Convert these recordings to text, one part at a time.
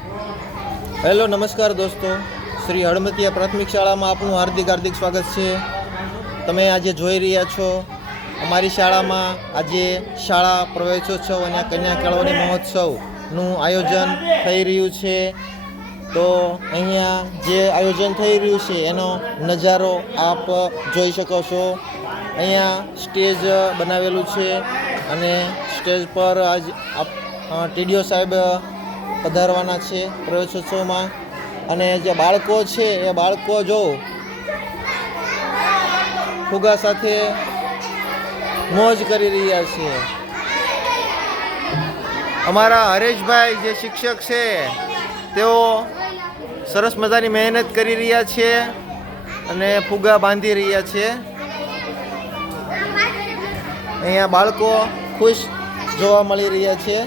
Hello નમસ્કાર દોસ્તો, શ્રી હળમતિયા પ્રાથમિક શાળામાં આપનું હાર્દિક સ્વાગત છે. તમે આજે જોઈ રહ્યા છો અમારી શાળામાં આજે શાળા પ્રવેશોત્સવ અને કન્યા કેળવણી મહોત્સવનું આયોજન થઈ રહ્યું છે. તો અહીંયા જે આયોજન થઈ રહ્યું છે એનો નજારો આપ જોઈ શકો છો. અહીંયા સ્ટેજ બનાવેલું છે અને સ્ટેજ પર આજ ટીડીઓ સાહેબ પધારવાના છે પ્રવેશોત્સવમાં. અને જે બાળકો છે એ બાળકો જો ફુગા સાથે મોજ કરી રહ્યા છે. અમારા હરેશભાઈ જે શિક્ષક છે તેઓ સરસ મજાની મહેનત કરી રહ્યા છે અને ફુગા બાંધી રહ્યા છે. અહીંયા બાળકો ખુશ જોવા મળી રહ્યા છે.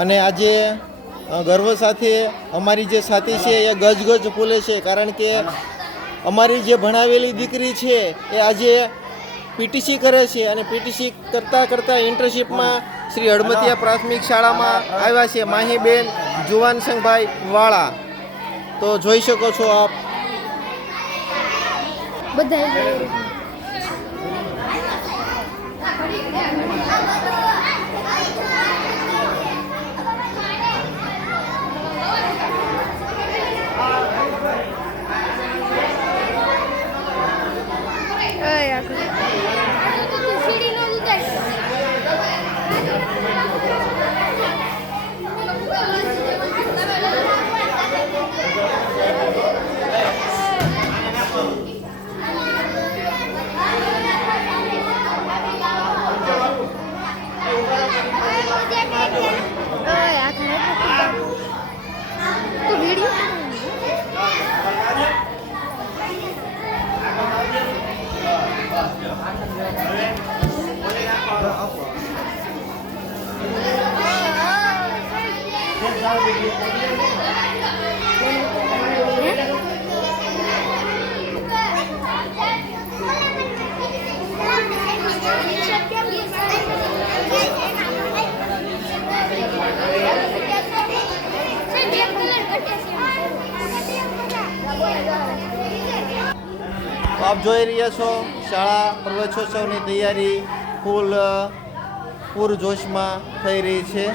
અને આજે ગર્વ સાથે અમારી જે સાથી છે એ ગજ ફૂલે છે, કારણ કે અમારી જે ભણાવેલી દીકરી છે એ આજે પીટીસી કરે છે અને પીટીસી કરતાં ઇન્ટર્નશીપમાં શ્રી હળમતિયા પ્રાથમિક શાળામાં આવ્યા છે માહીબેન જુવાનસંગભાઈ વાળા. તો જોઈ શકો છો આપ બધા. આપ જોઈ રહ્યા છો શાળા પ્રવેશોત્સવની તૈયારી પૂરજોશમાં થઈ રહી છે.